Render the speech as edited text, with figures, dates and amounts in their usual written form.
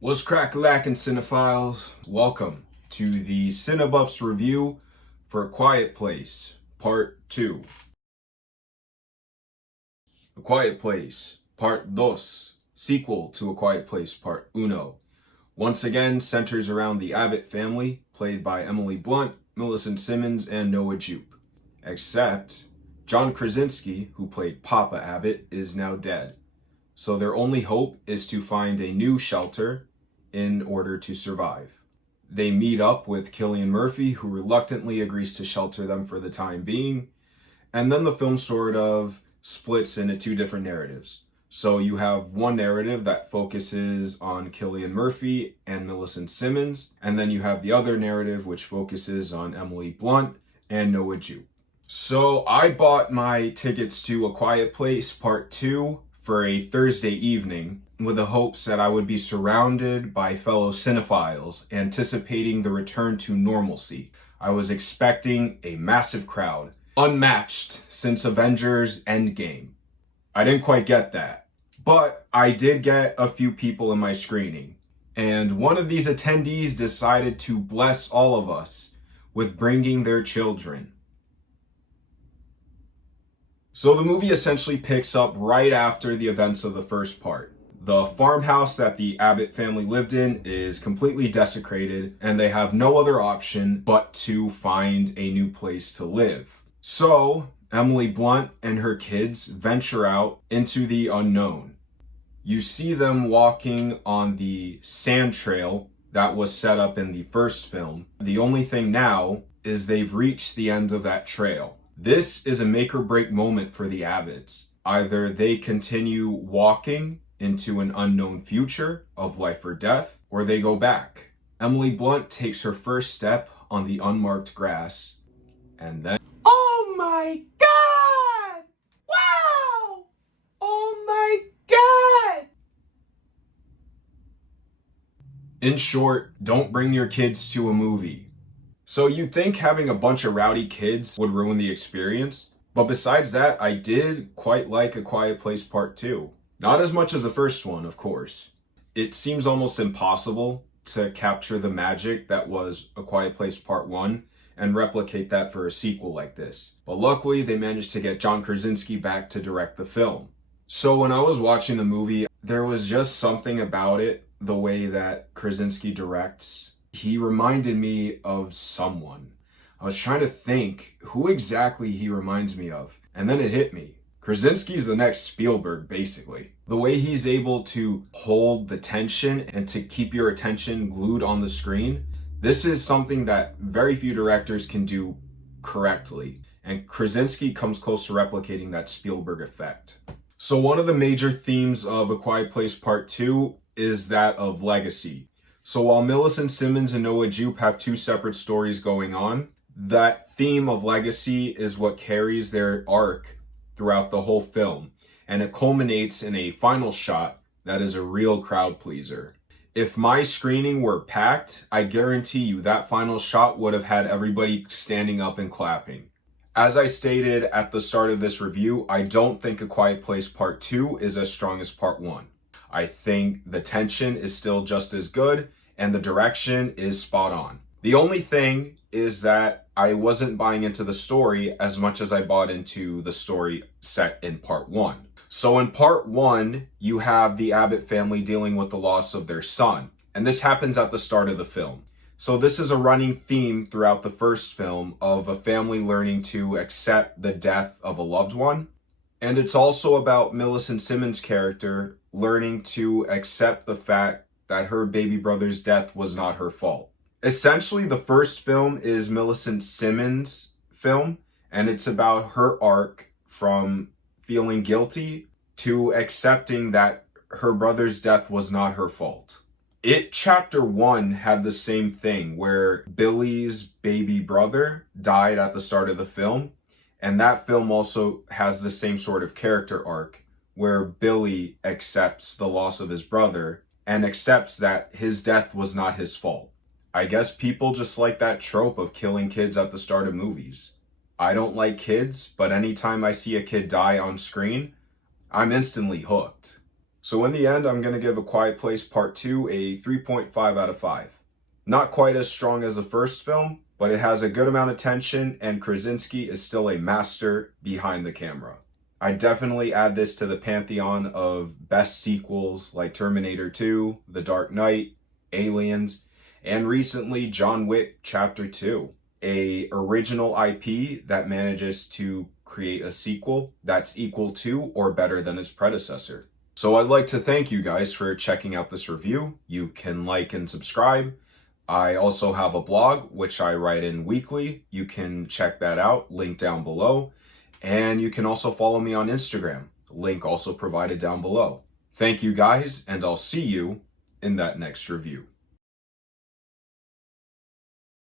What's crack-a-lackin', cinephiles? Welcome to the Cinebuffs review for A Quiet Place, Part 2. A Quiet Place, Part Dos, sequel to A Quiet Place, Part Uno. Once again, centers around the Abbott family, played by Emily Blunt, Millicent Simmons, and Noah Jupe. Except, John Krasinski, who played Papa Abbott, is now dead. So their only hope is to find a new shelter in order to survive. They meet up with Cillian Murphy, who reluctantly agrees to shelter them for the time being, and then the film sort of splits into two different narratives. So you have one narrative that focuses on Cillian Murphy and Millicent Simmons, and then you have the other narrative which focuses on Emily Blunt and Noah Jupe. So I bought my tickets to A Quiet Place Part 2 for a Thursday evening with the hopes that I would be surrounded by fellow cinephiles anticipating the return to normalcy. I was expecting a massive crowd, unmatched since Avengers Endgame. I didn't quite get that, but I did get a few people in my screening, and one of these attendees decided to bless all of us with bringing their children. So the movie essentially picks up right after the events of the first part. The farmhouse that the Abbott family lived in is completely desecrated, and they have no other option but to find a new place to live. So Emily Blunt and her kids venture out into the unknown. You see them walking on the sand trail that was set up in the first film. The only thing now is they've reached the end of that trail. This is a make or break moment for the Abbotts. Either they continue walking into an unknown future of life or death, or they go back. Emily Blunt takes her first step on the unmarked grass, and then, oh my God! Wow! Oh my God! In short, don't bring your kids to a movie. So you'd think having a bunch of rowdy kids would ruin the experience, but besides that, I did quite like A Quiet Place Part 2. Not as much as the first one, of course. It seems almost impossible to capture the magic that was A Quiet Place Part 1 and replicate that for a sequel like this. But luckily, they managed to get John Krasinski back to direct the film. So when I was watching the movie, there was just something about it, the way that Krasinski directs. He reminded me of someone. I was trying to think who exactly he reminds me of, and then it hit me. Krasinski's the next Spielberg, basically. The way he's able to hold the tension and to keep your attention glued on the screen, this is something that very few directors can do correctly, and Krasinski comes close to replicating that Spielberg effect. So one of the major themes of A Quiet Place Part 2 is that of legacy. So while Millicent Simmons and Noah Jupe have two separate stories going on, that theme of legacy is what carries their arc throughout the whole film, and it culminates in a final shot that is a real crowd pleaser. If my screening were packed, I guarantee you that final shot would have had everybody standing up and clapping. As I stated at the start of this review, I don't think A Quiet Place Part 2 is as strong as Part 1. I think the tension is still just as good, and the direction is spot on. The only thing is that I wasn't buying into the story as much as I bought into the story set in Part 1. So in Part 1, you have the Abbott family dealing with the loss of their son, and this happens at the start of the film. So this is a running theme throughout the first film of a family learning to accept the death of a loved one. And it's also about Millicent Simmons' character learning to accept the fact that her baby brother's death was not her fault. Essentially, the first film is Millicent Simmons' film, and it's about her arc from feeling guilty to accepting that her brother's death was not her fault. It Chapter 1 had the same thing, where Billy's baby brother died at the start of the film, and that film also has the same sort of character arc, where Billy accepts the loss of his brother and accepts that his death was not his fault. I guess people just like that trope of killing kids at the start of movies. I don't like kids, but anytime I see a kid die on screen, I'm instantly hooked. So in the end, I'm going to give A Quiet Place Part 2 a 3.5 out of 5. Not quite as strong as the first film, but it has a good amount of tension, and Krasinski is still a master behind the camera. I definitely add this to the pantheon of best sequels like Terminator 2, The Dark Knight, Aliens, and recently John Wick Chapter 2, a original IP that manages to create a sequel that's equal to or better than its predecessor. So I'd like to thank you guys for checking out this review. You can like and subscribe. I also have a blog, which I write in weekly. You can check that out, link down below. And you can also follow me on Instagram, link also provided down below. Thank you guys, and I'll see you in that next review.